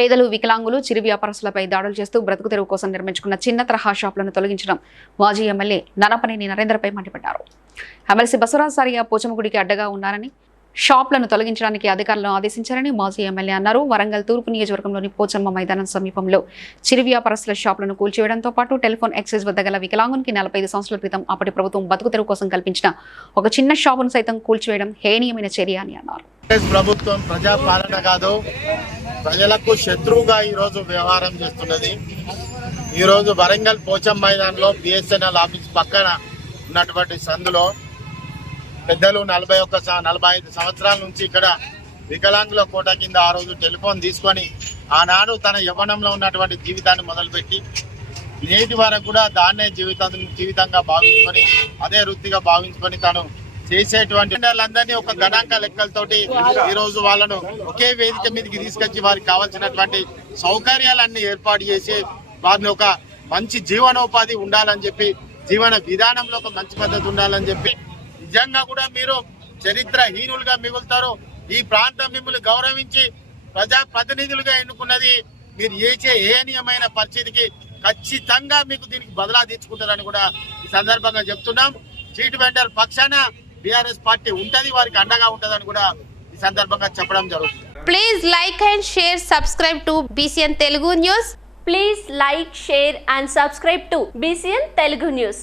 పేదలు వికలాంగులు చిరు వ్యాపారస్తులపై దాడులు చేస్తూ బ్రతుకు తెరువు కోసం నిర్మించుకున్న చిన్న తరహా షాపులను తొలగించడం మాజీ ఎమ్మెల్యే నరపనేని నరేంద్రపై మండిపడ్డారు. ఎమ్మెల్సీ బసవరాజ్ సారియా పోచమగుడికి అడ్డగా ఉన్నారని షాపులను తొలగించడానికి అధికారులను ఆదేశించారని మాజీ ఎమ్మెల్యే అన్నారు. వరంగల్ తూర్పు నియోజకవర్గంలోని పోచమ్మ మైదానం సమీపంలో చిరు వ్యాపారస్తుల షాపులను కూల్చివేయడంతో పాటు టెలిఫోన్ ఎక్సైజ్ వద్ద గల వికలాంగునికి నలభై ఐదు సంవత్సరాల క్రితం అప్పటి ప్రభుత్వం బతుకు తెరువు కోసం కల్పించిన ఒక చిన్న షాపును సైతం కూల్చివేయడం హేనీయమైన చర్య అని అన్నారు. కాంగ్రెస్ ప్రభుత్వం ప్రజా పాలన కాదు ప్రజలకు శత్రువుగా ఈరోజు వ్యవహారం చేస్తున్నది. ఈరోజు వరంగల్ పోచం మైదాన్లో బిఎస్ఎన్ఎల్ ఆఫీస్ పక్కన ఉన్నటువంటి సందులో పెద్దలు నలభై ఒక్క స- నలభై ఐదు సంవత్సరాల నుంచి ఇక్కడ వికలాంగుల కోట కింద ఆ రోజు టెలిఫోన్ తీసుకొని ఆనాడు తన యవ్వనంలో ఉన్నటువంటి జీవితాన్ని మొదలుపెట్టి నేటి వరకు కూడా దాన్నే జీవితం జీవితంగా భావించుకొని అదే వృత్తిగా భావించుకొని తను చేసేటువంటి అందరినీ ఒక గణాంక లెక్కలతోటి ఈ రోజు వాళ్ళను ఒకే వేదిక మీదకి తీసుకొచ్చి వారికి కావాల్సినటువంటి సౌకర్యాలన్నీ ఏర్పాటు చేసి వారిని ఒక మంచి జీవనోపాధి ఉండాలని చెప్పి జీవన విధానంలో ఒక మంచి పద్ధతి ఉండాలని చెప్పి నిజంగా కూడా మీరు చరిత్రహీనులుగా మిగులుతారు. ఈ ప్రాంతం మిమ్మల్ని గౌరవించి ప్రజా ప్రతినిధులుగా ఎన్నుకున్నది మీరు చేసే ఏనీయమైన పరిస్థితికి ఖచ్చితంగా మీకు దీనికి బదలా తీర్చుకుంటారని కూడా ఈ సందర్భంగా చెప్తున్నాం. సీటు వెంటర్ పక్షాన బిఆర్ఎస్ పార్టీ ఉంటది వారికి అండగా ఉంటదని కూడా ఈ సందర్భంగా చెప్పడం జరుగుతుంది. Please like and share subscribe to BCN Telugu news please like share and subscribe to BCN Telugu news